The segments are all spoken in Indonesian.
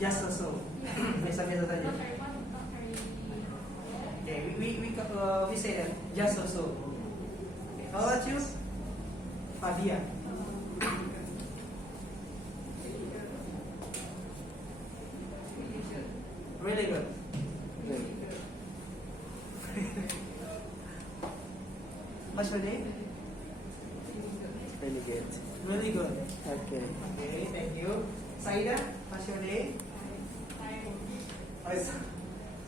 just so. Biasa-biasa saja. Okay, we say that just so. Okay, how about you, Fabia? Really good. What's your name? Really good. Really good. Okay. Okay, thank you. Saida, what's your name?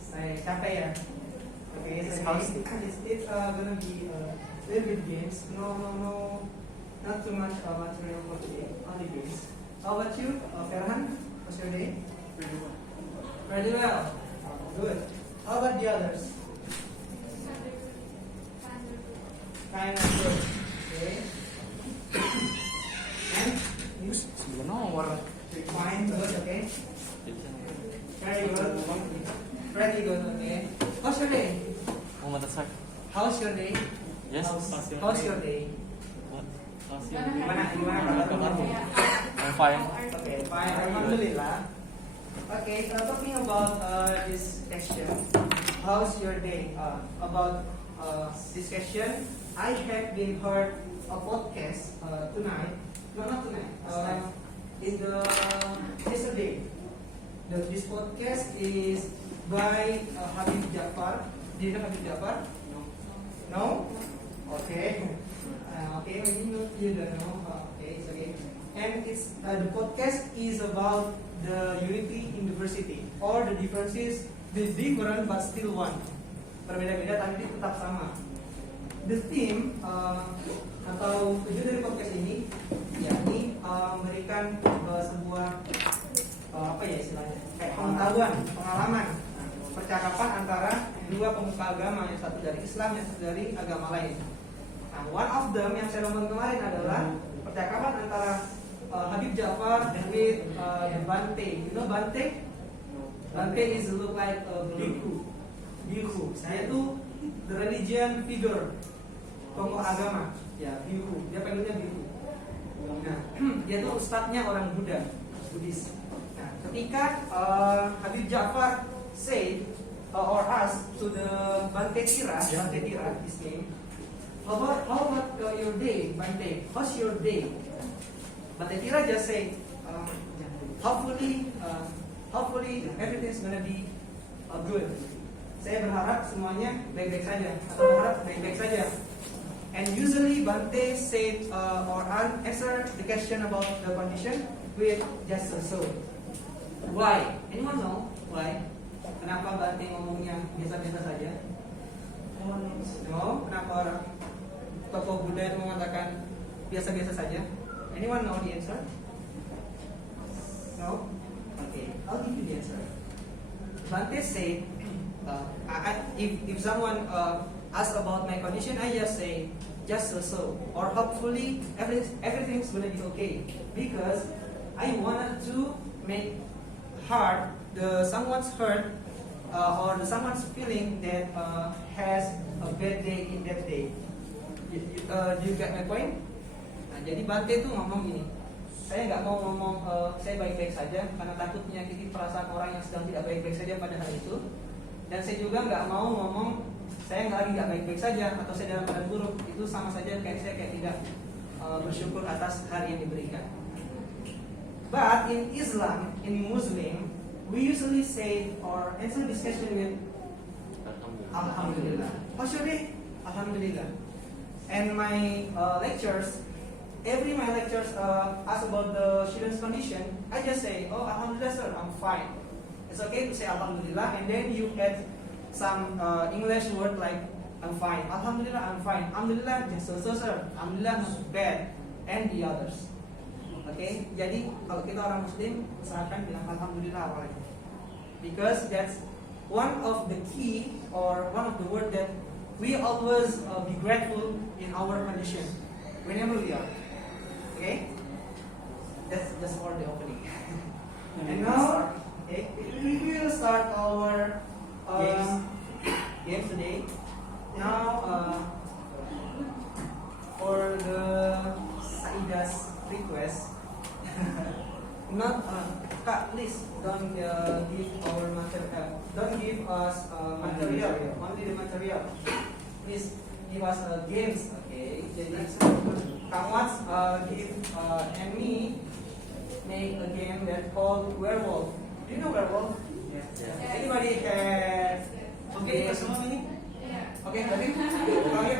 Saya capek ya. Okay, It's so hosting. it's gonna be a little bit games. No, not too much material for today. Only games. How about you, Ferhan? What's your name? Pretty well. Good. How about the others? Kind of good. Okay. And you? 9 nomor. Fine, good, okay. Very good. Pretty good, okay. How's your day? Muhammad Asar. How's your day? Yes. How's your day? Gimana kabarmu? I'm fine. Okay, fine. Alhamdulillah. Okay, talking about this question, how's your day? About this question, I have been heard a podcast tonight. No, not tonight. In the yesterday. This podcast is by Habib Jafar. Do you know Habib Jafar? No? Okay. Okay, when you don't know. Okay, it's okay. And it's the podcast is about the Unity University or the differences, the different but still one. Berbeda-beda tapi tetap sama. The theme atau tujuan dari podcast ini yakni memberikan sebuah apa ya istilahnya kayak pengetahuan, pengalaman, percakapan antara dua pemuka agama, yang satu dari Islam, yang satu dari agama lain. Nah, one of them yang saya nonton kemarin adalah percakapan antara Habib Jafar with the Bante. You know Bante? Bante is look like a bhikkhu. Bhikkhu. Dia itu the religion figure, tokoh agama. Ya, bhikkhu. Dia panggilnya bhikkhu. Nah, dia tuh ustadznya orang Buddha, Buddhis. Nah, ketika Habib Jafar say or ask to the Bante Tira, his name, how about your day, Bante? How's your day? Bante Tira just say, hopefully everything's gonna be good. Saya berharap semuanya baik-baik saja, atau berharap baik-baik saja. And usually Bante said or answer the question about the condition with just so. Why? Anyone know why? Kenapa Bante ngomongnya biasa-biasa saja? No, kenapa orang tokoh Buddha itu mengatakan biasa-biasa saja? Anyone know the answer? No? Okay, I'll give you the answer. Bante said, if someone asks about my condition, I just say, just so, or hopefully everything's gonna be okay, because I wanted to make hard someone's hurt or someone's feeling that has a bad day in that day. Do you get my point? Nah, jadi Bante itu ngomong gini, saya nggak mau ngomong saya baik-baik saja karena takut menyakiti perasaan orang yang sedang tidak baik-baik saja pada hari itu, dan saya juga nggak mau ngomong saya nggak baik-baik saja atau saya dalam keadaan buruk. Itu sama saja kayak saya tidak bersyukur atas hari yang diberikan. But in Islam, in Muslim, we usually say or answer this question with Alhamdulillah. How's your day? Alhamdulillah. And my lectures, my lectures ask about the student's condition, I just say, oh Alhamdulillah sir, I'm fine. It's okay to say Alhamdulillah, and then you add some English word like I'm fine. Alhamdulillah, I'm fine. Alhamdulillah, just so sir. Alhamdulillah, not bad, and the others. Okay, jadi kalau kita orang Muslim usahakan bilang Alhamdulillah awalnya, because that's one of the key or one of the word that we always be grateful in our condition whenever we are. Okay, that's just for the opening. And now, okay, we will start our games today. Now, for the Saida's request, Not, Kak, please don't give our material. Don't give us material. Only the material. Please give us games. Okay. Jadi Kang Wats give and me make a game that called Werewolf. Do you know Werewolf? Yes. Anybody have? Okay, semua ini? Oke, berarti terakhir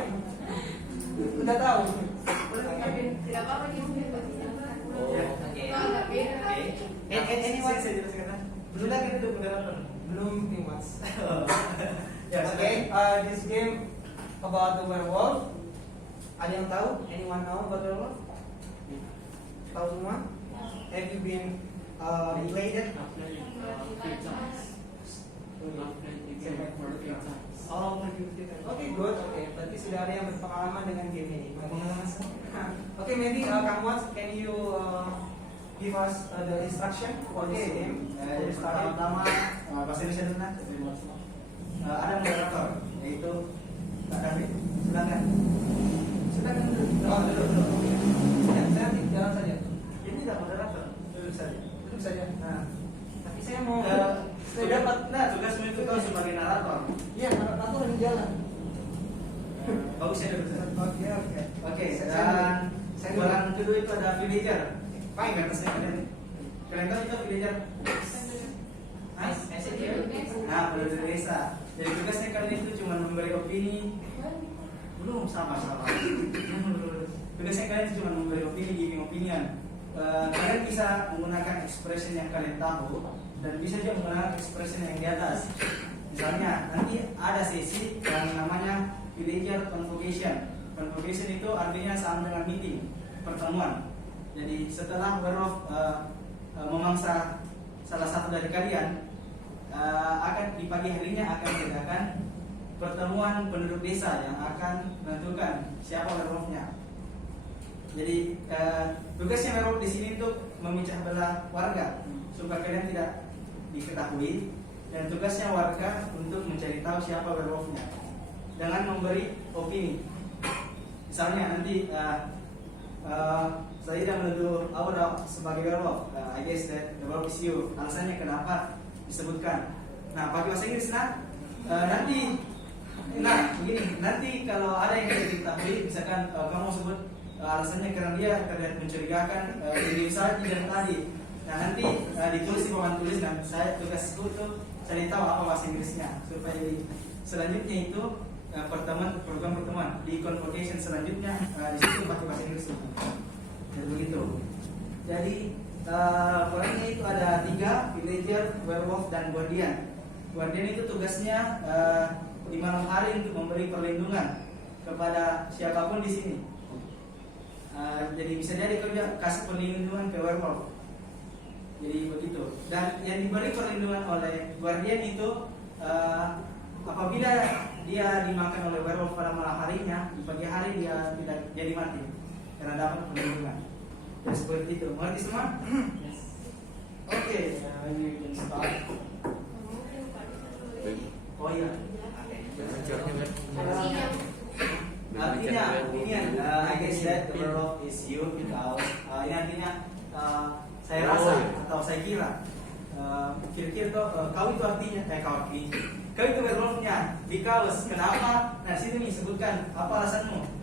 udah tahu. Tidak apa-apa gitu. Anyone? Belum lagi itu moderator. Belum King Wats. Okay, this game about the werewolf. Ada yang tahu? Anyone know about werewolf? Tahu semua? Have you been played it? Oh, okay, good. Okay, berarti sudah ada yang berpengalaman dengan game ini. Okay, maybe Kang Wats, can you give us the instruction for this game? Pertama bahasa Indonesia dulu nah. Ada moderator yaitu Kak David. Silakan. Silakan dulu. Oh, dulu. Saya nanti jalan saja. Ini tidak moderator, duduk saja. Duduk saja. Nah, tapi saya mau Saya dapat. Nah, tugasmu itu kau sebagai narator. Iya, narator lagi jalan. Bagus ya duduk. Oke. Oke, dan bagian kedua itu ada villager. Paling di atasnya kalian. Kalian tahu itu villager? Nah, penduduk desa. Jadi tugasnya kalian itu cuma memberi opini. Belum sama. Tugasnya kalian itu cuma memberi opini, giving opinion. Kalian bisa menggunakan expression yang kalian tahu dan bisa juga menggunakan expression yang di atas. Misalnya nanti ada sesi yang namanya villager convocation. Convocation itu artinya sama dengan meeting, pertemuan. Jadi setelah werewolf memangsa salah satu dari kalian, akan di pagi harinya akan diadakan pertemuan penduduk desa yang akan menentukan siapa werewolfnya. Jadi tugasnya werewolf di sini untuk memecah belah warga supaya kalian tidak diketahui, dan tugasnya warga untuk mencari tahu siapa werewolfnya dengan memberi opini. Misalnya nanti saya tidak menuduh Aura sebagai werewolf. I guess that the werewolf is you. Alasannya kenapa disebutkan. Nah, pakai bahasa Inggris begini. Nanti kalau ada yang tidak diketahui, misalkan kamu sebut alasannya karena dia terlihat mencurigakan diri saja dan tadi. Nah, nanti ditulis di papan tulis dan saya tugasku tuh cari tahu apa bahasa Inggrisnya supaya selanjutnya itu program pertemuan di convocation selanjutnya di situ pakai bahasa Inggris. Jadi begitu. Jadi orangnya itu ada 3, villager, werewolf, dan guardian. Guardian itu tugasnya di malam hari untuk memberi perlindungan kepada siapapun di sini. Jadi bisa jadi kerja kasih perlindungan ke werewolf. Jadi begitu. Dan yang diberi perlindungan oleh guardian itu apabila dia dimakan oleh werewolf pada malam harinya, di pagi hari dia tidak jadi mati karena dapat perlindungan. Dan seperti itu. Mengerti semua? Yes. Oke, you can start. Oh iya. Artinya, I guess that the werewolf is you because ini artinya saya rasa atau saya kira kira-kira tuh kau itu artinya kau itu werewolfnya because kenapa? Nah sini nih sebutkan apa alasanmu.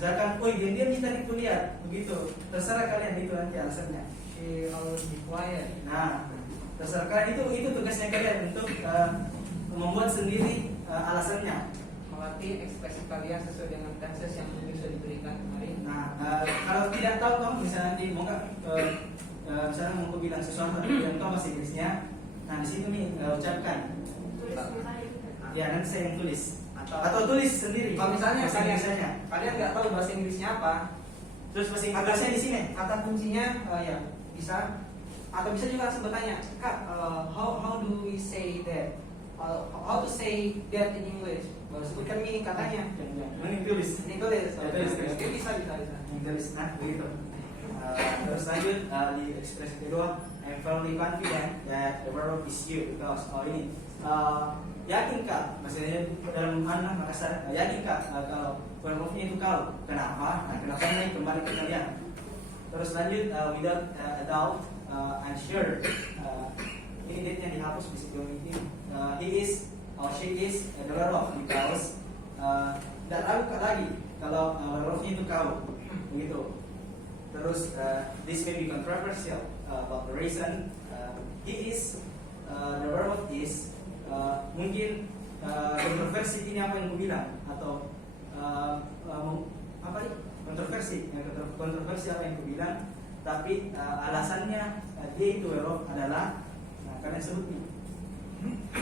Misalkan, dia minta dikuliah begitu, terserah kalian itu nanti alasannya. She always be quiet. Nah, terserah kalian itu tugasnya kalian untuk membuat sendiri alasannya. Melatih ekspresi kalian sesuai dengan tenses yang mungkin sudah diberikan kemarin. Nah, kalau tidak tahu kamu bisa nanti mau nggak misalnya mau bilang sesuatu yang tahu bahasa Inggrisnya, nah di situ nih ucapkan. Ya nanti saya yang tulis atau tulis sendiri. Kalau misalnya kalian nggak tahu bahasa Inggrisnya apa, terus bahasa Inggrisnya di sini. kata kuncinya ya bisa, atau bisa juga bertanya, Kak, how do we say that? How to say that in English? Baru sebutkan ini katanya. Ini tulis. Ini tulis. Tulis. Oke, bisa. Tulis. Nah begitu. Terus lanjut di ekspresi kedua, I'm firmly confident that the werewolf is you because ini yakin kak, maksudnya dalam anak Makassar, yakin kak kalau werewolfnya itu kau. Kenapa? Nah kenapa ini kembali ke kalian. Terus lanjut without a doubt, I'm sure ini date-nya dihapus bisa ini. He is or she is the werewolf because tidak ragu lagi kalau werewolfnya itu kau, begitu. Terus this may be controversial about the reason he is the werewolf is mungkin kontroversi ini apa yang ku bilang atau apa nih kontroversi apa yang ku bilang, tapi alasannya dia itu werewolf adalah kalian sebut nih.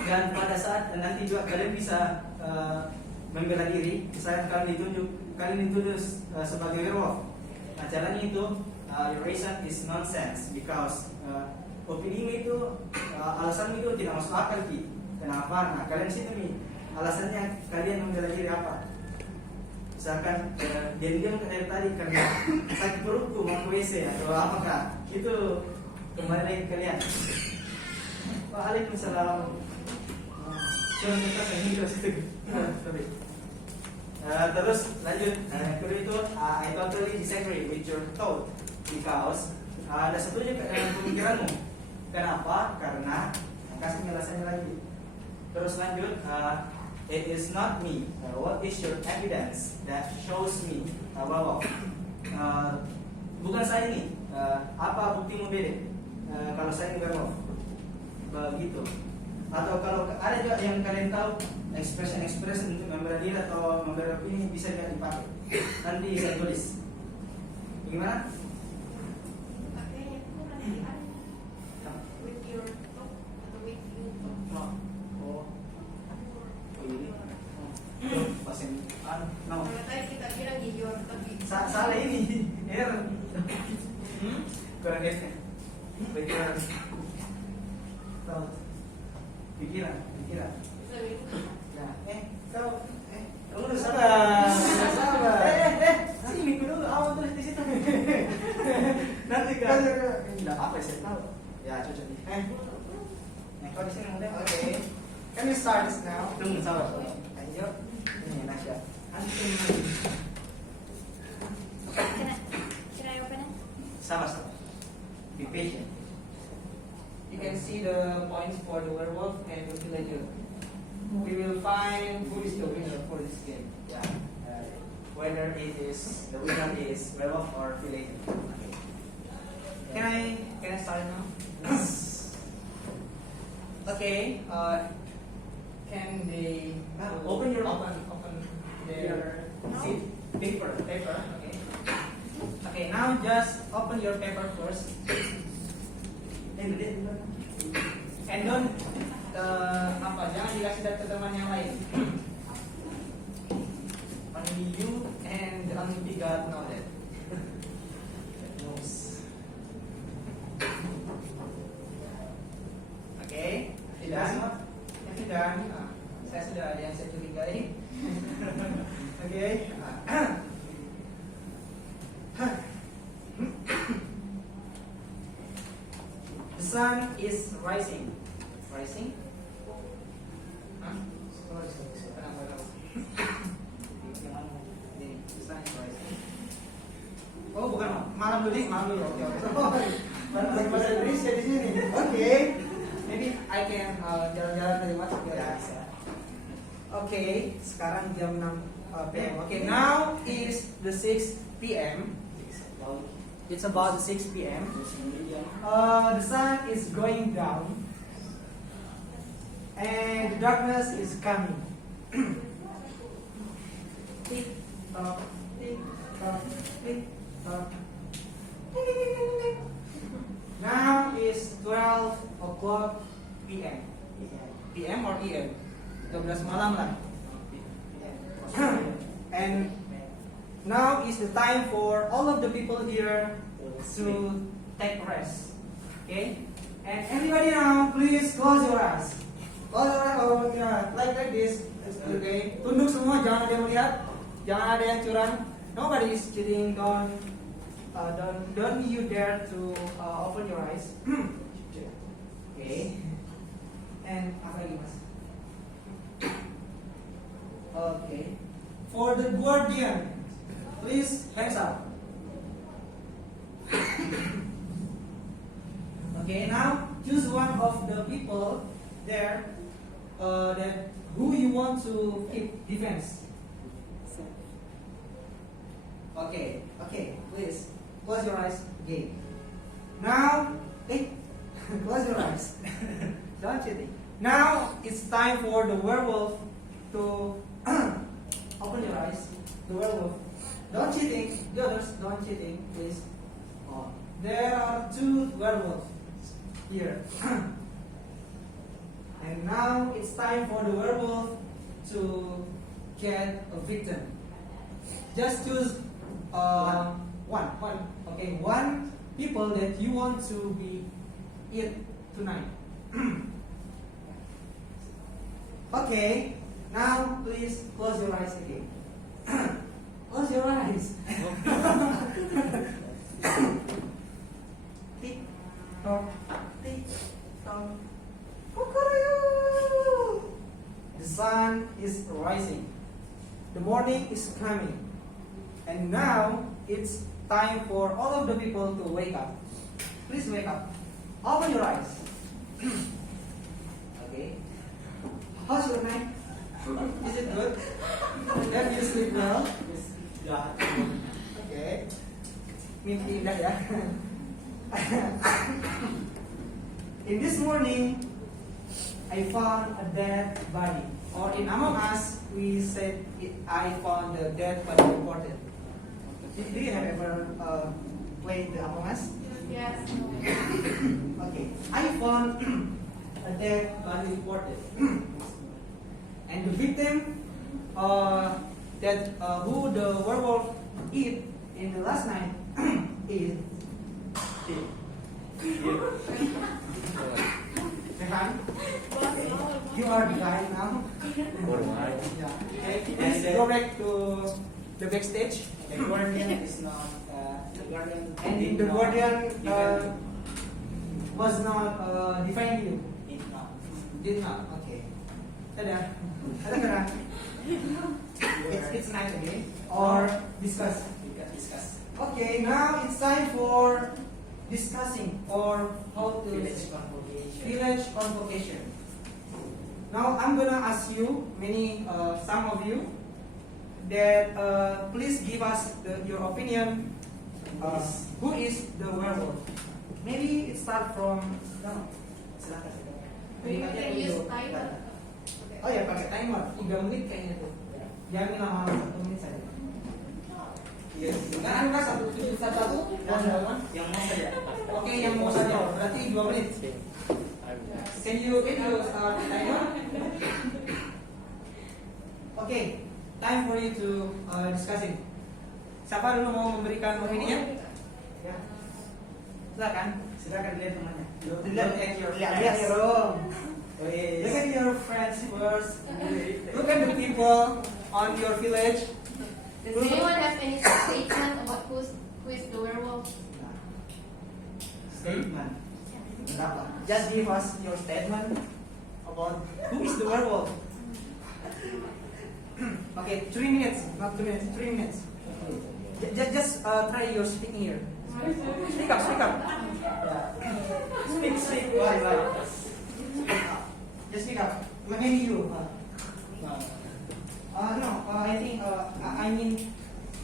Dan pada saat nanti juga kalian bisa membela diri, misalnya kalian dituduh sebagai werewolf. Nah, caranya itu your reason is nonsense because opini itu alasan itu tidak masuk akal ki. Kenapa? Nah, kalian situ nih alasannya kalian membela diri apa? Misalkan diam-diam dari tadi karena sakit perutku mau ke WC atau apakah itu kembali lagi ke kalian. Waalaikumsalam. Jangan kita hidup situ. Terus lanjut. Kedua itu I totally disagree with your thought because ada setuju dengan pemikiranmu. Kenapa? Karena kasih penjelasannya lagi. Terus lanjut. It is not me. What is your evidence that shows me bahwa bukan saya ini. Apa buktimu beda? Kalau saya ini werewolf. Begitu. Atau kalau ada juga yang kalian tahu expression untuk membela diri atau membela opini bisa juga dipakai. Nanti saya tulis. Gimana? Pakainya itu nanti with your talk atau with you talk. Oh ini. Pasien. No. Kalau tadi kita bilang di your tapi Salah ini. Kurang esnya. Pikiran. Pikiran. Nah, kamu udah sabar. Sini dulu, awal tulis di situ. Nanti kan. Tidak apa saya tahu. Ya cocok nih. Kau di sini mudah. Okay. Can we start this now? Tunggu sabar. Ayo. Ini Nasya. Can I open it? Sabar. Be patient. You can see the points for the werewolf and the villager. We will find who is the winner for this game. Yeah. Whether the winner is werewolf or villager. Can I start now? Okay. Can they Open your open their sheet paper? Okay. Okay. Now just open your paper first, and don't jangan dikasih ke teman yang lain. Only you and the only God know that. Knows. Okay, sudah? Sudah. Saya sudah ada yang saya curigai. Okay. The sun is rising. Rising? Huh? The sun is rising. Oh, bukan malam dulu, malam dulu. Oke, oke. Lagi bahasa Indonesia di sini. Oke. Maybe I can jalan-jalan dari masuk ya. Okay, sekarang jam 6 PM. Okay, now is the 6 PM. It's about 6 PM. The sun is going down and the darkness is coming. Tick tock, tick tock, tick tock. Now is 12 o'clock PM. PM or EM? 12 malam lah. And now is the time for all of the people here to take rest. Okay? And everybody now, please close your eyes. Close your eyes, oh, yeah, like this. Okay? Tunduk semua, jangan ada yang melihat, jangan ada yang curang. Nobody is cheating. Don't you dare to open your eyes. Okay? And apa lagi mas? Okay. For the guardian, please hands up. Okay, now choose one of the people there that who you want to keep defense. Okay, please close your eyes again. Now, close your eyes. Don't cheating. Now it's time for the werewolf to open your eyes. The werewolf. Don't cheating. The others, don't cheating, please. Oh, there are 2 werewolves here. And now it's time for the werewolf to get a victim. Just choose one. Okay, 1 people that you want to be eat tonight. Okay, now please close your eyes again. Close your eyes. Tick tock, tick tock. Kukuruyuk. The sun is rising. The morning is coming. And now it's time for all of the people to wake up. Please wake up. Open your eyes. Okay. How's your night? Is it good? Have you sleep well? Okay. Mimpi indah ya. In this morning, I found a dead body. Or in Among Us, we said I found a dead body reported. Do you have ever played the Among Us? Yes. Okay. I found a dead body reported. And the victim that who the werewolf eat in the last night is Rehan. You are the guy now. Yeah. Okay. Please go back to the backstage. The guardian is not the guardian. And the guardian was not define you. Did not. Okay. Ada. It's night again. Or discuss. Discuss. Okay. Now it's time for discussing or how to village convocation. Now I'm gonna ask you some of you that please give us your opinion. Who is the werewolf? Maybe it start from silakan. You can use timer. Oh ya, pakai timer 3 menit kayaknya tuh. Jangan lama 1 menit saja. Iya. Kan angka 1 Yang mau saja. Oke, yang mau saja. Berarti 2 menit. Can you start timer? Okay, time for you to discussing. Siapa dulu mau memberikan opininya? Ya. Silakan Lihat temannya. Lihat your room. Look at your friends first. Look at the people on your village. Does anyone have any statement about who is the werewolf? Statement. Berapa? Just give us your statement about who is the werewolf. Okay, 3 minutes, not 2 minutes, 3 minutes. Just try your speaking here. Speak up. Speak. Why? Just speak up. Maybe you. No. I think. I mean.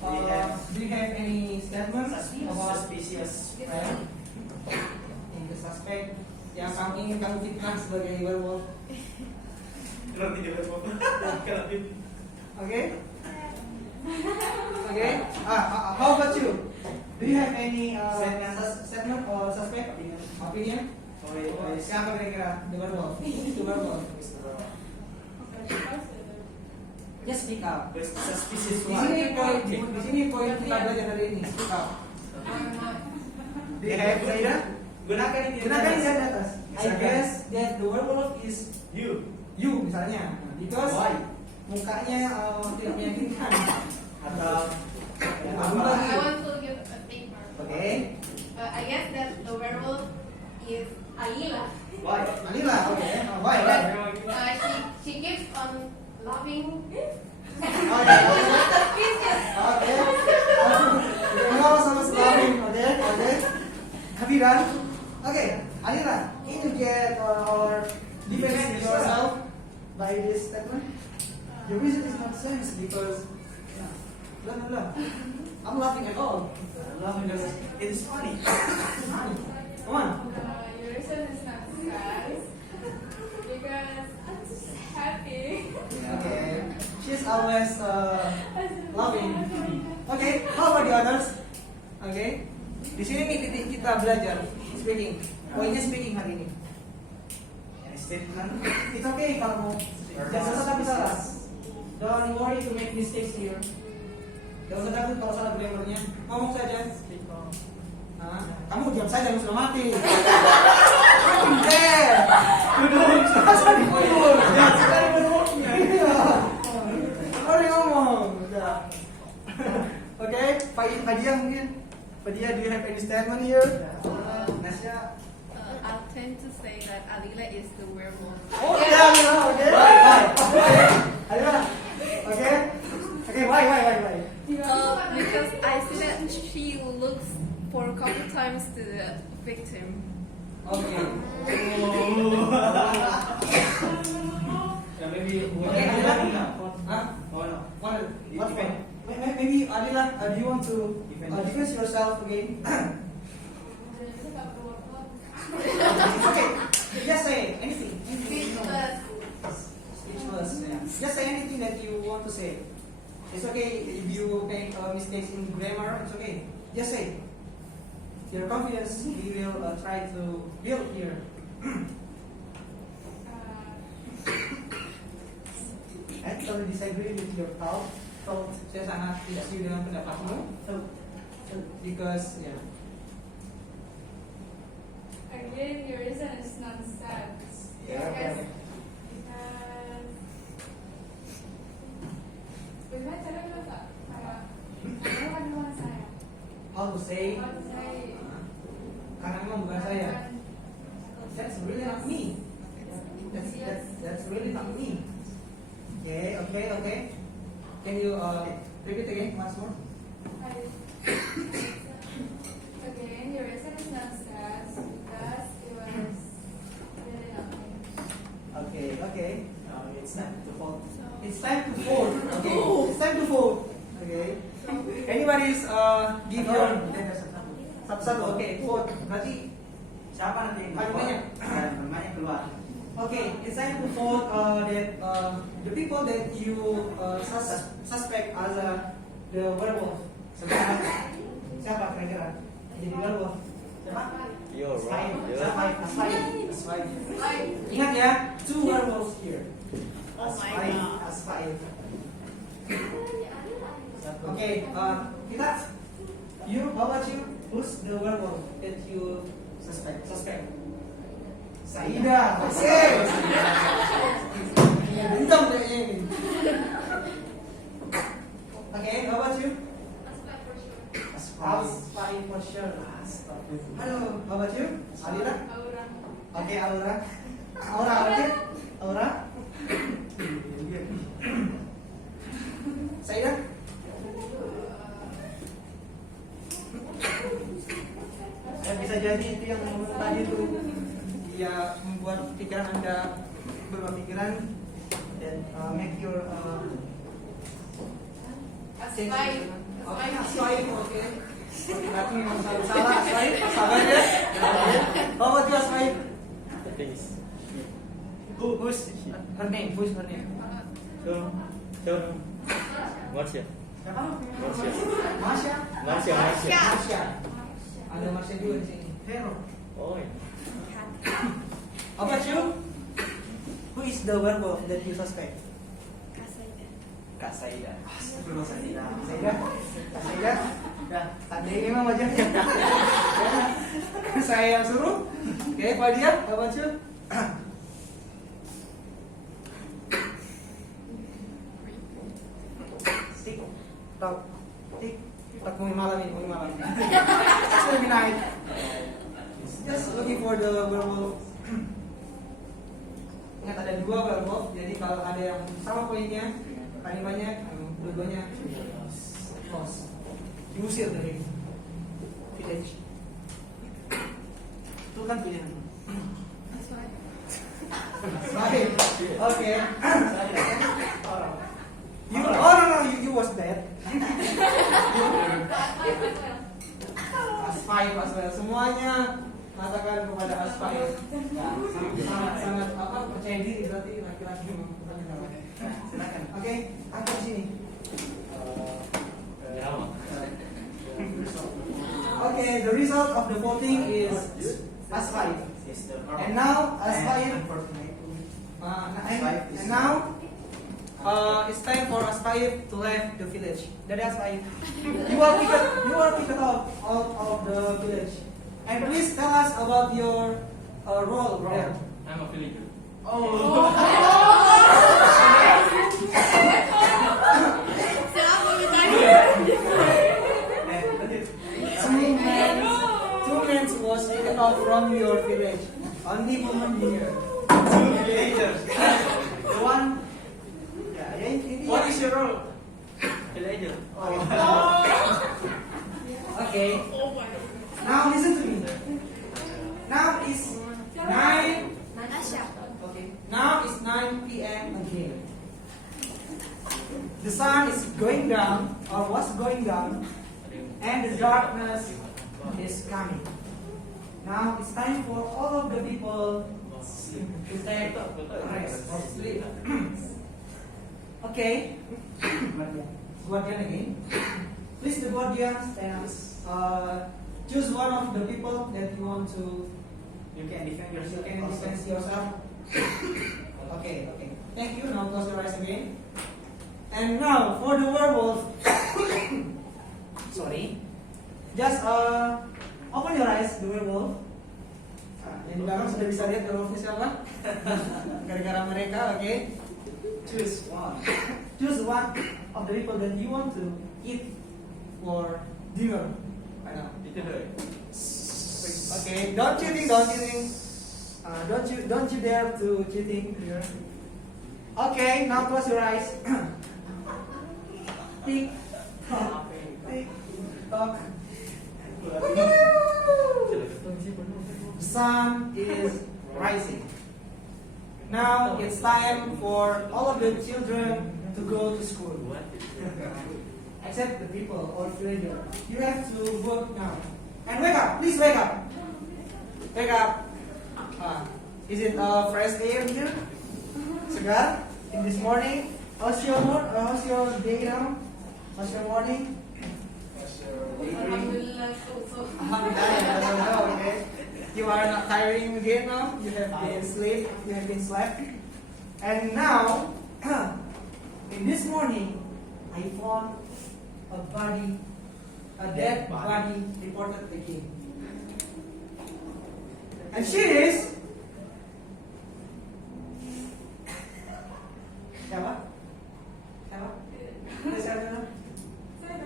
Do you have any statements about Suspicious. the suspect yang kamu ingin kamu fitnah sebagai werewolf? Kalau tidak apa-apa. Okay. How about you? Do you have any statement or suspect opinion? Siapa kira-kira the werewolf? The werewolf. Just speak up. Suspicious Di sini poin kita belajar hari ini. Speak up. Do you have Zaida? Gunakan ini. Gunakan di atas. I guess that the werewolf is you misalnya. Because Why? mukanya tidak meyakinkan. Atau I want to give a statement. Okay. I guess that the werewolf is Ayla. why? Manila. Okay. Why? She keeps on laughing. Okay. Suspicious. Okay. Kenal sama selamin. Okay. Kabiran. Okay, Anila, can you get or defend yourself by this statement? The reason is not sense because blah blah blah. I'm laughing at all. I'm laughing because it is funny. Funny. Come on. Your reason is not sad because I'm just happy. Okay. She's always laughing. Okay. How about the others? Okay. Di sini nih kita belajar speaking. Poinnya speaking hari ini. Statement. It's okay kalau mau. Jangan salah tapi salah. Don't worry to make mistakes here. Jangan usah takut kalau salah grammarnya. Ngomong saja. Hah? Kamu diam saja, kamu sudah mati. Masa dikubur. Ya, sekali berbohongnya. Iya. Mari ngomong. Udah. Oke, Pak Fadia mungkin. Fadia, do you have any statement here? Nasya. I tend to say that Alila is the werewolf. Oh, yeah, yeah, okay. Why? Alila. Okay. Okay, why? Because I see that she looks for a couple times to the victim. Okay. Yeah, maybe. Okay, Alila. Huh? Oh no. What? Defend. Maybe Alila, do you want to defend yourself again? Okay. Just say anything. Speechless. Yeah. Just say anything that you want to say. It's okay if you make mistakes in grammar. It's okay. Just say. Your confidence, we will try to build here. I totally disagree with your thought. Saya sangat tidak setuju dengan pendapatmu. Because yeah. Again, your reason is not sad. Yeah, okay. Bagaimana caranya Kak? Kayak apa nama saya? How to say? How to say? Karena memang bukan saya. That's really not me. That's really not me. Okay. Can you repeat again once more? Again, your reason is not sad because it was really not me. Okay. It's time to fold. It's time to fold. Okay. It's time to fold. Okay. Anybody's give your satu-satu. Okay. Fold. Berarti Siapa nanti yang Kalimatnya. Kalimatnya keluar. okay. It's time to fold that the people that you suspect as the werewolf. Sekarang siapa kira-kira jadi werewolf? Siapa? You're right. Asfaid. Ingat ya, two werewolves here. Asfaid. Okay, kita, how about you? Who's the werewolf that you suspect? Saida. Okay. Bintang kayaknya ini. Okay, how about you? Asfaid for sure. Halo, how about you? Alira? Okay, Aura. Okay? Aura? Saida? Ya, bisa jadi itu yang tadi itu dia membuat pikiran Anda berubah pikiran dan make your Asfaid. Asfaid, okay. Berarti memang selalu salah, Asfaid. Sabar ya. How about you, Asfaid? Thanks. Who's her name? Who's her name? Marsha. Siapa? Marsha. Masya. Marsha. Ada Marsha juga di sini. Vero. Oh. How about you? Who is the werewolf that you suspect? Kak Saida. Belum Saida. Saida. Ya, tadi memang wajahnya. Saya yang suruh. Oke, Pak Dia, how about you? Tik, tak mau malam ini, It's gonna be night. Just looking for the werewolf. Ingat ada dua werewolf, jadi kalau ada yang sama poinnya, kalimatnya, dua-duanya lost. Diusir dari village. Tentukan pilihan. That's why. Right. Okay. You, oh no, you was bad. As-5 as well. Semuanya mengatakan kepada as-5. Sangat apa percaya diri berarti laki-laki memang. Silakan. Oke, angkat sini. Okay, the result of the voting is as-5. And now as-5. And now it's time for as-5 to leave the village. Dari as-5. You are kicked out of the village. And please tell us about your role there. I'm a villager. Two men was kicked out from your village. Only woman here. Two villagers. The one. What is your role? Villager. Okay. Now listen to me. Now it's 9. Natasha. Okay. Now it's 9 p.m. again. The sun is going down, or was going down, and the darkness is coming. Now it's time for all of the people to take rest or sleep. Okay. Guardian again. Please, the guardian stand up. Choose one of the people that you want to. You can defend You yourself. can defend yourself. Okay. Thank you. Now close your eyes again. And now for the werewolf. Sorry. Just open your eyes, the werewolf. Yang di belakang sudah bisa lihat werewolfnya siapa? Gara-gara mereka, oke. Choose one. Choose one of the people that you want to eat for dinner. Right now. Okay, don't cheating. Don't you dare to cheating here. Okay, now close your eyes. Tick tock, tick tock. The sun is rising. Now it's time for all of the children to go to school. Except the people or villager. You have to work now. And wake up, please wake up. Wake up. Is it fresh air here? Segar? In this morning? How's your day now? How's your morning? Alhamdulillah. I don't know, okay. You are not tiring again now. You have been slept. And now, in this morning, I found a dead body reported again. And she is